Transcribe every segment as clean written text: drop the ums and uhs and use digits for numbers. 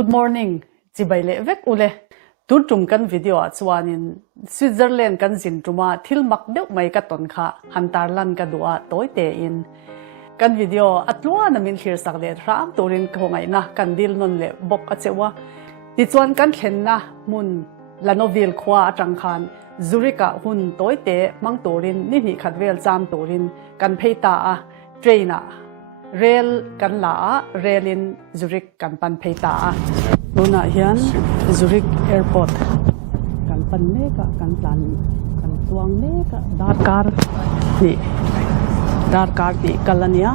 Good morning จีใบเล่เวกอุเล่ตุนจุ่มกันวิดีโอชวานินสวิตเซอร์แลนด์กันจินจุมาทิลมักเด็กไม่กัดตนค่ะฮันตาร์ลันกันดัวตัวเตอินกันวิดีโออัตลัวน้ำมินเขียสักเด็ดรามตัวรินคงไงนะกันดิลนนเล่บอกอาเจวะติดชวนกันเห็นนะมุนลานอวิลขวาจังคันซูริกะหุ่นตัวเตมังตัวรินนี่มีขัดเวลจามตัวรินกันเพตาเทรน่าเรลกันลาเรลินซูริกกันปันเพตานู่นน่ะเฮียนซูริกแอร์พอร์ตกันปันเนกกันปลันกันสว่างเนกดาร์การ์นี่ดาร์การ์นี่กัลเนี่ย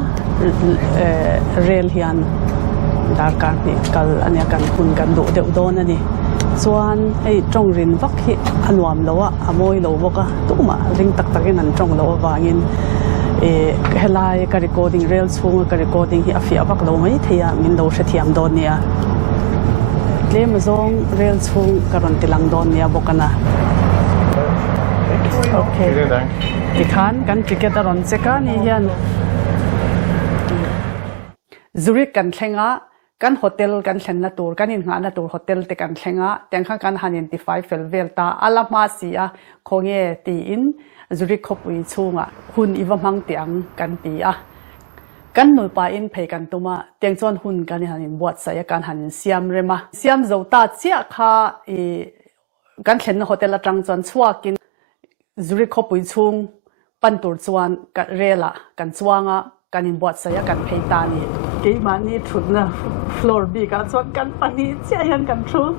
เรลเฮียนดาร์การ์นี่กัลอันนี้กันคุณกันดูเดือดโดนนี่ส่วนไอ้จงรินวักฮิอันวามโลวะอโมยโลวกะตุ้มริงตักตักนันจงโลวางินเฮลายการ์ recording rails ฟงการ์ recording ที่อฟิอาบักโลไม่เทียมินโดเชติยมโดนเนี่ยเล่มซองเรลส์ฟงการันติลังโดนเนี่ยบอกกันนะโอเคที่ขันกันจิกเกตรอนเซกันนี่ยันซูริกกันเชงะกันโฮเทลกันเชนนาตูร์กันอินงานนาตูร์โฮเทลที่กันเชงะแต่งข้างกันฮันยินที่ไฟเฟลเวลตาอัลลามาซีอาคงเอตีอินซูริกขบวิชุงะหุ่นอีวมังเตียงกันปีกันหน่วยปาอินเพกันตัวมาเตียงจวนหุ่นกันหันบวชใส่กันหันเสียมเรมาเสียมเจ้าตาเจ้าข้ากันเห็นโฮเทลจังจวนชัวกินซูริกขบวิชุงปันตูจวนกันเรล่ะกันชวงะกันบวชใส่กันเพตานี่กี่มันนี่ชุดนะฟลอร์บีกันจวนกันปันนี่เจ้ายันกันชุด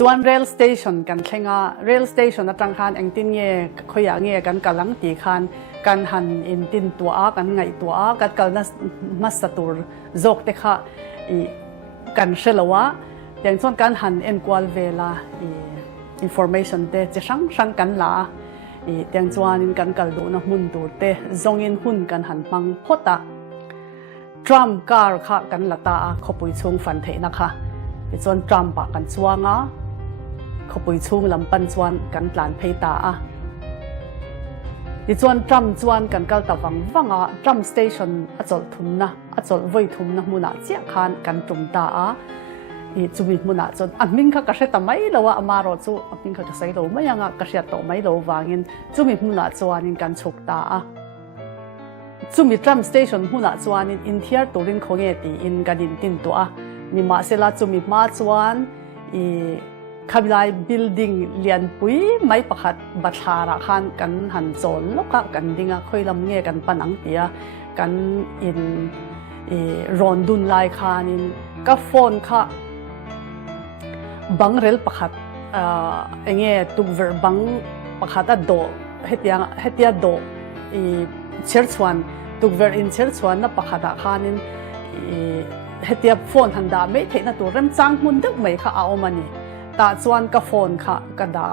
จวนเรลสเตชันกันเชงะเรลสเตชันจังหันเองตินเงี้ยขยะเงี้ยกันกำลังตีคันกันหันอินตินตัวกันไงตัวกันกันนัสมัสตูร์จกเตค่ะกันเชลวะอย่างส่วนกันหันเอ็นกวลเวลาอินฟอร์เมชันเตจะช่างกันละอย่างส่วนกันกันดูนะมุนดูเตจงอินหุ่นกันหันมังพอตาทรัมป์การ์ค่ะกันละตาขบุยชงฟันเทนะคะส่วนทรัมป์ปะกันสว่างขบุยชุงลำปันส่วนกันหลานเพตาดิส่วนทรัมป์ส่วนกันกัลตะวังทรัมป์สเตชันอจอลทุนนะอจอลไว้ทุนนะมุนาเจียคานกันจุ่มตาจุบิมุนาจนมิงค่ะกระเสตไม่เลวมารอจูมิงค่ะกระเสตไม่ยังกระเสตไม่เลววางินจุบิมุนาจวนกันฉกตาจุบิทรัมป์สเตชันมุนาจวนอินเทียร์ตัวรินคงเอตีอินกันดินตินตัวมีมาเซลาจุบิมาจวนขับไล่บิลดิ้งเลียนปุยไม่ประคัดบัตรราคันกันหันโซนลูกกันดิ้งค่อยลำเงี้ยกันปนังเตียกันอินรอนดุนไลคานินก็โฟนค่ะบังเรลประคัดเงี้ยตุกเวอร์บังประคัดโดเฮียโดเชิร์ชวันตุกเวอร์อินเชิร์ชวันนับประคัดคานินเฮียโฟนหันดาไม่เท่าตัวเริ่มจ้างหุ่นดึกไม่ค่ะเอามันนี่ตาจวนกับโฟนค่ะกระดา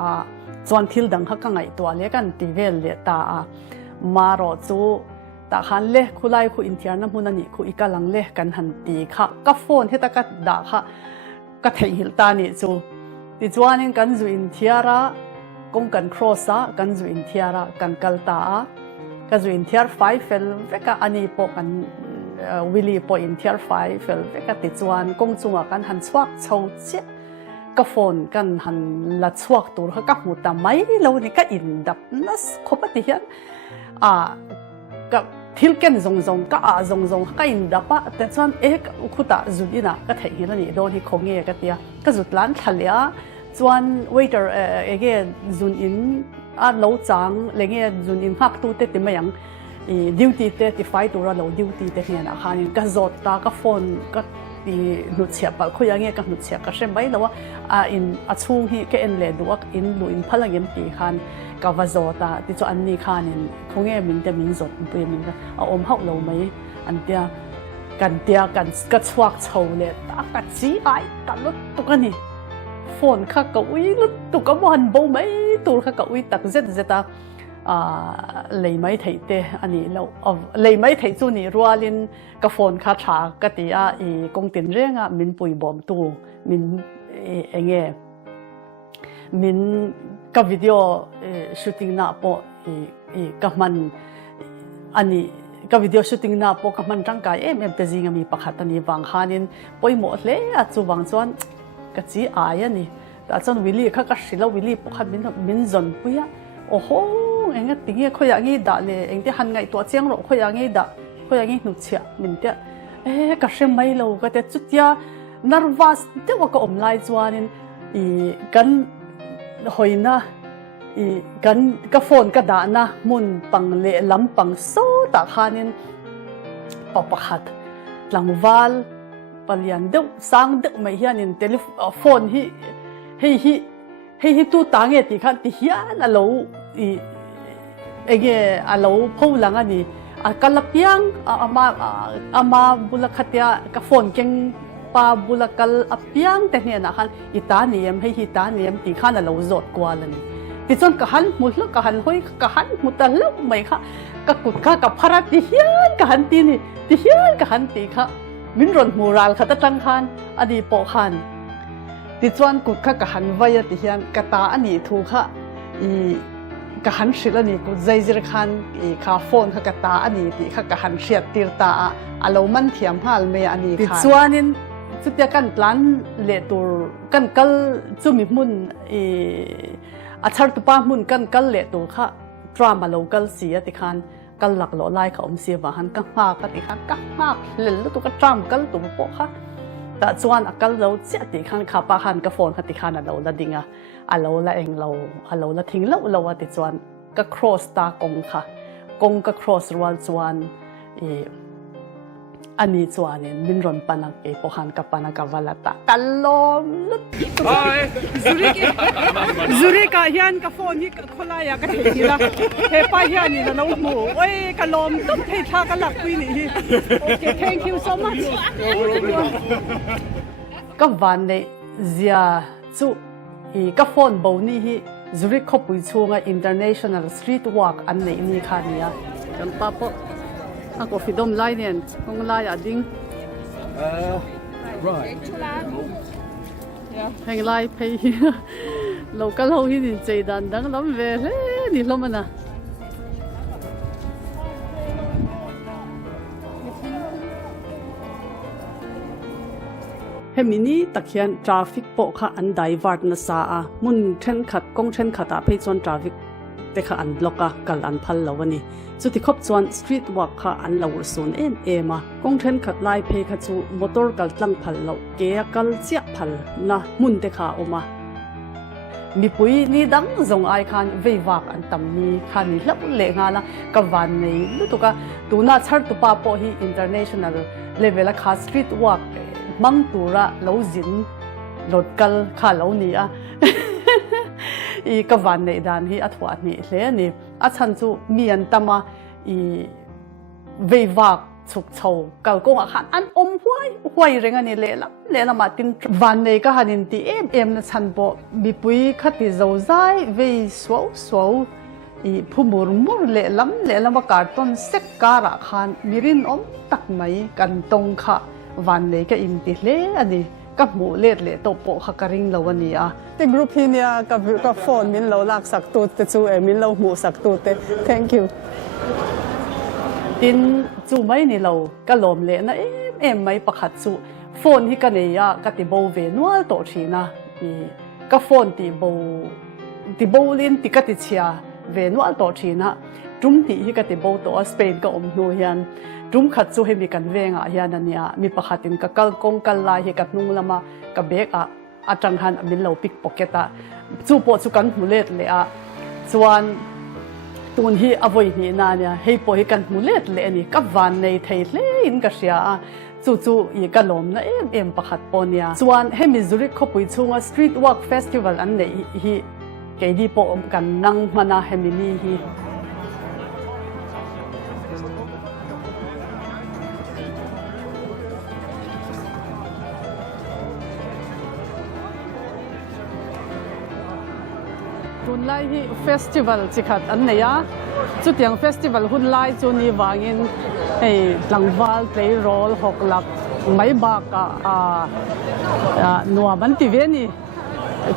จวนทิลดังค่ะกังไงตัวเลี้ยกันตีเวลเลี้ยตามารอจูตาขันเล่คุไลคุอินเทียนน้ำมันนี่คุอีกาลังเล่กันหันตีค่ะกับโฟนเฮตกัดดาค่ะก็เทียลตานี่จูติจวนกันจูอินเทียระกงกันครอสกันจูอินเทียระกันกัลตากันจูอินเทียร์ไฟเฟลเวกอันนี้ปกันวิลลี่ปอินเทียร์ไฟเฟลเวกติจวนกงจูกันหันสวักเช่าเจ้ก็โฟนกันหันลัดสวกตัวเขาก็หูตาไม่เรานี่ก็อินดับนัสขบติเห็นก็ทิลเกนซงก็ซงก็อินดับแต่ส่วนคุตาจุดน่ะก็เห็นแล้วนี่โดนที่คงเงี้ยก็เดียก็จุดร้านทะเลส่วนเวเตอร์เงี้ยจุดอินเราจังเงี้ยจุดอินหักตัวเต็มไม่ยังดิวตี้เต็มที่ไฟตัวเราดิวตี้เต็มเนี่ยนะคะนี่ก็จดตาก็โฟนก็ที่หนุเชียบคุยอย่างเงี้ยกับหนุเชียบก็เช่นไม่แล้วว่าอินช่วงที่แกเอ็นเลดูว่าอินดูอินพลังยังตีคันกับว่าโจตาที่จะอันนี้คันคงเงี้ยมินเดียมินจดตัวมินก็อมหักเราไหมอันเดียกันก็ชวักเฉาเลยตากัดจีไอกันลุตุกันนี่ฝนข้าก็อุ้ยลุตุกันวันบ่ไหมตัวข้าก็อุ้ยตักเจ็ดตาเลยไม่ถ่ายเตะอันนี้เราเลยไม่ถ่ายจู่นี่รัวลินกับโฟนคาชากติกงตินเรื่องมินปุยบอมตัวมินเงี้ยมินกับวิดีโอชูตติ้งน่ะพอกับมันอันนี้ ก็วิดีโอชูติ้งน่าพอกับมันร่างกายเตจิงมีประคัตนี่วางขานินปอยหมดเลยจูวางจวนกจีอายนี่แต่จนวิลลี่ข้าก็สิลวิลลี่พวกเขามินจนปุยโอ้โหเองก็ติงเขาอย่างงี้ด่าเนี่ยเองที่หันไงตัวเจียงหรอกเขาอย่างงี้ด่าเขาอย่างงี้หนุเชียมินเตะก็เชื่อไม่รู้ก็แต่จุดยา nervous เดี๋ยวก็ไล่จวนนินกันหอยนะกันก็โฟนก็ด่านะมุนปังเล่ลำปังโซตาขานินปะขัดหลังวาลปลียนเด็กสังเด็กไม่เฮียนินเทเลโฟนให้ตู้ต่างเงี้ยที่ขันที่เฮียน่ะเราเองอ่ะเราพูดหลังอันนี้กัลเปียงอามาบุลคัตยากับโฟนเก่งปาบุลกัลเปียงแต่เนี่ยนะขันอิตาเนียมให้อิตาเนียมที่ขันน่ะเราจดกว่าเลยที่จนกะหันมุดแล้วกะหันห้อยกะหันมุดตะลุกไม่ค่ะกะกุดค่ะกะพาราที่เฮียนกะหันตีนี่ที่เฮียนกะหันตีค่ะมินรอนมูรัลค่ะตะจังขันอดีปอขันที่จวนกุดค่ะกะหันไว้ที่เฮียนกะตาอันนี้ถูกค่ะกะหันสิละนี่กุดใจจิรขันคาโฟนค่ะกะตาอันนี้ที่ค่ะกะหันเสียตีร์ตาอารมณ์มันเทียมหัลเมียอันนี้ค่ะที่จวนนี่สุดยอดกันพลันเลตูกันกัลจุมิมุนอาชาร์ตุปามุนกันกัลเลตูค่ะดราม่าโลกัลเสียติคันกัลหลักหล่อไล่เขาเสียบ้านกังหากติคันกังหากเล่นแล้วตัวก็ดรามกัลตัวโปะค่ะแต่ส่วนกัลเราเสียติคันข้าปาคันกับโฟนค่ะติคันเราละดิ่งเราละเองเราละทิ้งเราติส่วนก็ cross ตากงค่ะกงก็ cross รวนส่วนอันนี้ส่วนนี้มินรอนปานักพอหันกับปานักวาลตากัลลมซูริกาเฮียนกับโฟนนี่คนละอย่างกันทีละเฮป้าเฮียนี่ละน้องหมูโอ้ยกัลลมตุ๊บเทท่ากันหลักวินี่โอเค thank you so much กับวันนี้เสียจู่กับโฟนบ่าวนี่ซูริกเขาปุยช่วง international street walk อันนี้นี่ค่ะเนี่ยกันป้าปะako fidom lai nen kong lai ading right heng lai pei local ho hi din chei dan dang lam ve le ni lomana hemini takhian traffic po kha an divert na sa a mun then khat kong then khata phei chon traffic te kha an blocka kal an phal lawani chuti khop chuan street walk kha an lawr sun ema kong then khat lai phe kha chu motor kal tlang phal lo ke kal chia phal na mun te kha oma mi pui ni dang zong ai khan veiwak an tam ni khan ni hlap le nga la ka van nei lu to ka tu na chhar tu pa po hi international level kha street walk mang tura lo zin lot kal kha lo ni aกับวันในด้านที่อัฐวัดนี่เลยนี่อาชันจูมีอันตมาเววักฉุกเฉินกับกงอาหารอันห้วยเรื่องนี้เลยละมาตินวันในก็หันที่เอ็มนะชันบอกมีปุยขัดที่เจ้าใจเวสวผู้มุร์เลยละมาการต้นเสกการะขันมีรินตักไหมกันตรงค่ะวันในก็อินติเลยอันนี้กับหมูเล็ดเลยตัวโปะขกริงเราวันนี้ที่กรุ๊ปที่เนี่ยกับโฟนมินเราลากสักตัวแต่จูมินเราหมูสักตัวแต่ thank you ตินจูไม่นี่เราก็ลมเลยนะไม่ประคัดจูโฟนที่กันเนี่ยก็ติโบเวนัวตัวทีนะก็โฟนติโบลินติกติเชียเวนัวตัวทีนะจุ่มที่ก็ติโบตัวสเปนก็นูยันรุมขัดจูให้มีกันเวงเฮียนันเนี่ยมีประคัตินกับกัลกงกัลลายให้กับนุ่งละมากับเบกอาจังหันมินเราปิกปอกเกตจูโปจูกันมุเลตเลยส่วนตุนที่อวัยนี่นาเนี่ยให้ปอยกันมุเลตเลยนี่กับวันในไทยเลยอินกับเสียจู่อีกันลมนะประคัดปนเนี่ยส่วนให้มิซูริเขาไปช่วง Street Walk Festival อันนี้ที่เกดีปอกันนั่งมานาให้มินี่ที่หุ่นไล่ที่เฟสติวัลจิขัดอันนี้จุดอย่างเฟสติวัลหุ่นไล่จุนี้วางินหลังวาลเพลย์โรลหกหลักไม่บากนัวมันติเวนี่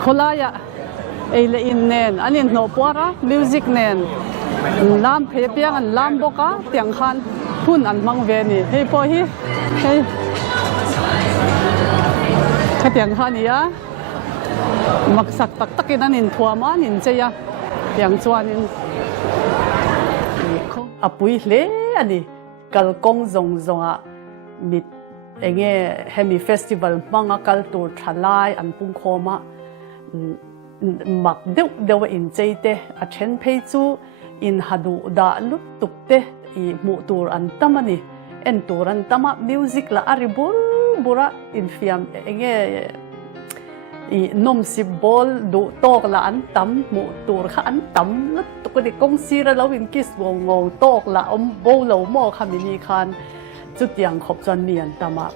คนละเลยอินเนนอันนี้โนปัวระมิวสิกเนนลามเพย์เปียงอันลามบกะเตียงคัน hun an mang ve ni hei po hi hei khatiang khania maksak tak takin an in thuam an in cheya yang chuan in apui hle ani kalkong zong zonga mit enge hemi festival manga culture thalai an pung khoma mak deuh in cheite a then phei chu in hadu da lut tukte I mu tur an tamani en tur an tama music la aribul bura in fiam enge I nom si bol du tok la an tam mu tur kha an tam lut tuk ni kong sira lo in kis wong ngong tok la bo lo mo khamini khan chu tiang khop chan mi an tama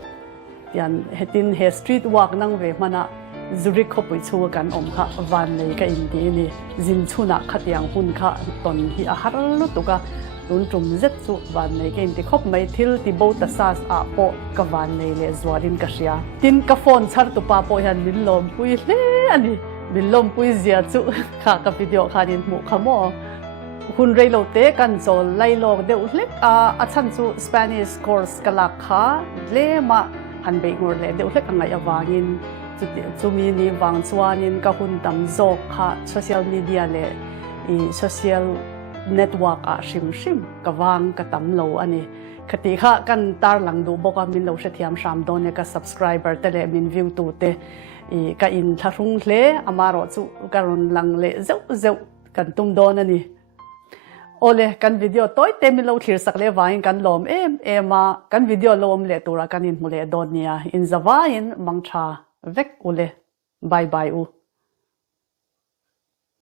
yan hetin he street walk nang ve mana Zurich khopui chu kan om kha van nei ka in ti ni zin chuna khatiang hun kha ton hi a har lu tuka tun tum zet chu van nei ke in ti khop mai thil ti bo ta sas a po ka van nei le zwarin ka sia tin ka phone char tu pa po han min lom pui le ani min lom pui zia chu kha ka video kha din mu khamo hun rei lo te kan chol lai lok deuh hlek a chan chu Spanish course kala kha le ma han be ngor le deuh hlek angai awangin chumi ni wang chuanin ka hun tam zok kha social media le I social network a shim ka wang ka tam lo ani khati kha kan tar lang du boka min lo hrethiam sham don ka subscriber te le min view tu te I ka in tharung hle amaro chu karon lang le zeu kan tum don ani ole kan video toy te min lo thlir sak le wain kan lom ema kan video lom le tura kan in mule don nia in zawain mangtha vek ule bye bye u